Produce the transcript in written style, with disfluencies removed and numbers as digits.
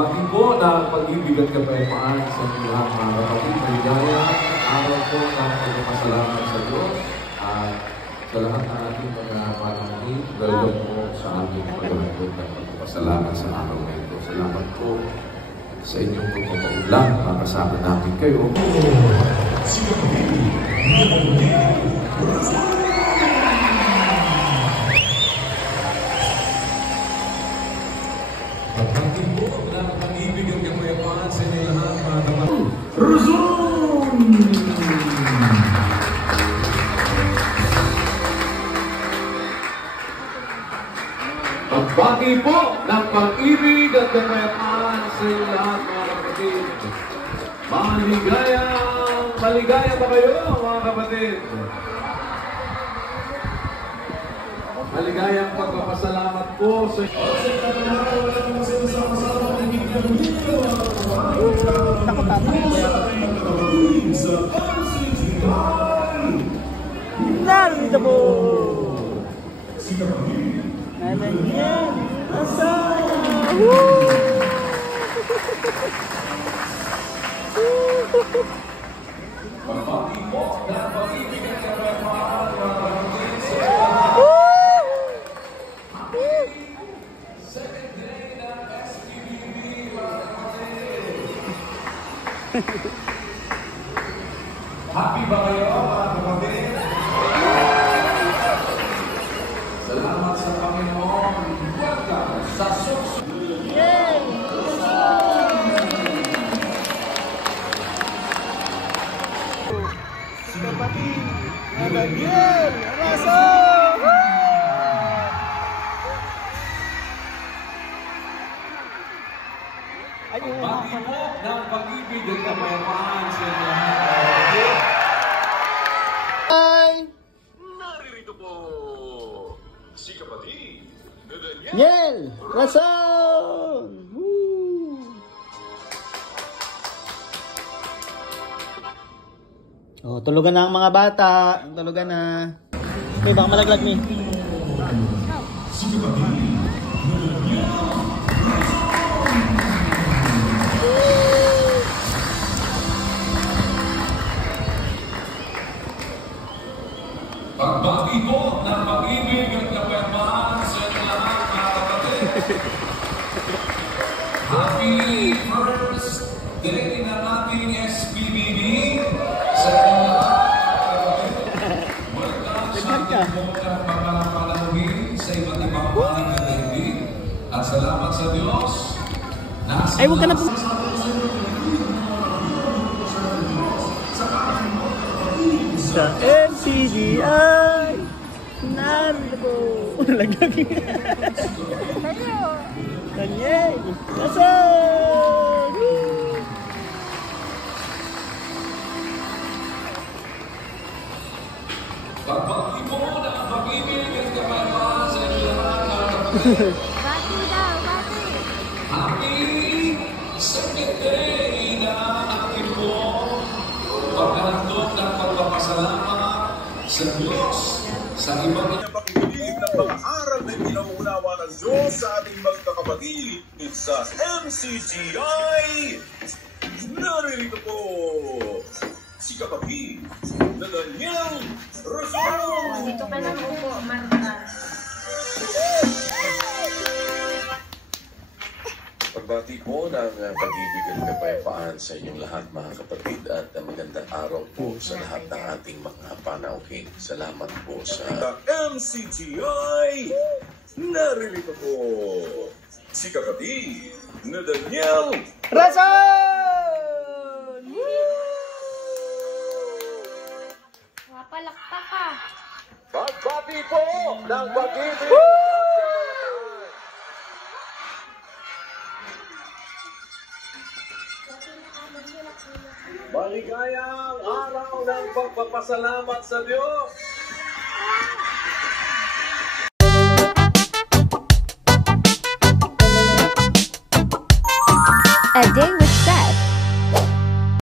Pagbati po ng pag-ibig at kapayapaan sa lahat mga kapatid. Maligaya, araw po ng pagpapasalamat sa Diyos at sa lahat ng ating mga panahon. Dahil po sa ating paglalagod at pagpapasalamat sa araw na ito. Salamat po sa inyong pagpapaulang. Makasama natin kayo. Pagpati po ng pag-ibig at kapayapaan sa inyo lahat mga kapatid. Ruzon! Pagpati po ng pag-ibig at kapayapaan sa inyo lahat mga kapatid. Maligaya ba kayo mga kapatid? Maligayang pagpapasalamat po sa Narito po! Nananyan! Asaya! pagpati po ng pag-ibig at kapayapaan mga kapatid. Second day ng SPBB mga kapatid. Happy ba kayo mga kapatid? Salamat sa Panginoon. Welcome sa susunod. Yay! Kapatid! Nananyan! Araso! Pagpati po ng pag-ibig at kapayapaan sa inyo lahat. Hi! Naririto po si kapatid Daniel Yel! Rason! Woo! Oh, tulugan na ang mga bata. Tulugan na. Okay, baka malaglag mi. Pagbati po ng pag-ibig at kapayapaan sa inyo lahat mga kapatid. Happy first day ng ating SPBB sa inyo lahat mga kapatid. Welcome sa ating mga pagpapalamuhin sa iba't ibang panig na daigdig. At salamat sa Diyos. Ay, huwag ka na po. Sa MCGI narito po. Nalaglag. Daniel! Rason! Woo! Pagbati po ng pag-ibig at kapayapaan sa inyo lahat mga kapatid. Bati daw, bati. Happy second day na atin po pagkanandot ng pagpapasalamat sa Diyos sa ibang pakikinig ng mga aral na pinauunawa ng Diyos sa ating magkakapatid sa MCGI. Naririto po si kapatid Daniel Rason. Dito ka lang upo, Marta. Pagbati po ng pag-ibig at kapayapaan sa inyong lahat mga kapatid at magandang araw po sa lahat ng ating mga panauhin. Salamat po sa MCGI. Naririto po si kapatid na Daniel Rason! Woo! Mapalakpak ka. Pagbati po ng pag-ibig. Maligayang araw ng pagpapasalamat sa Diyos. A day with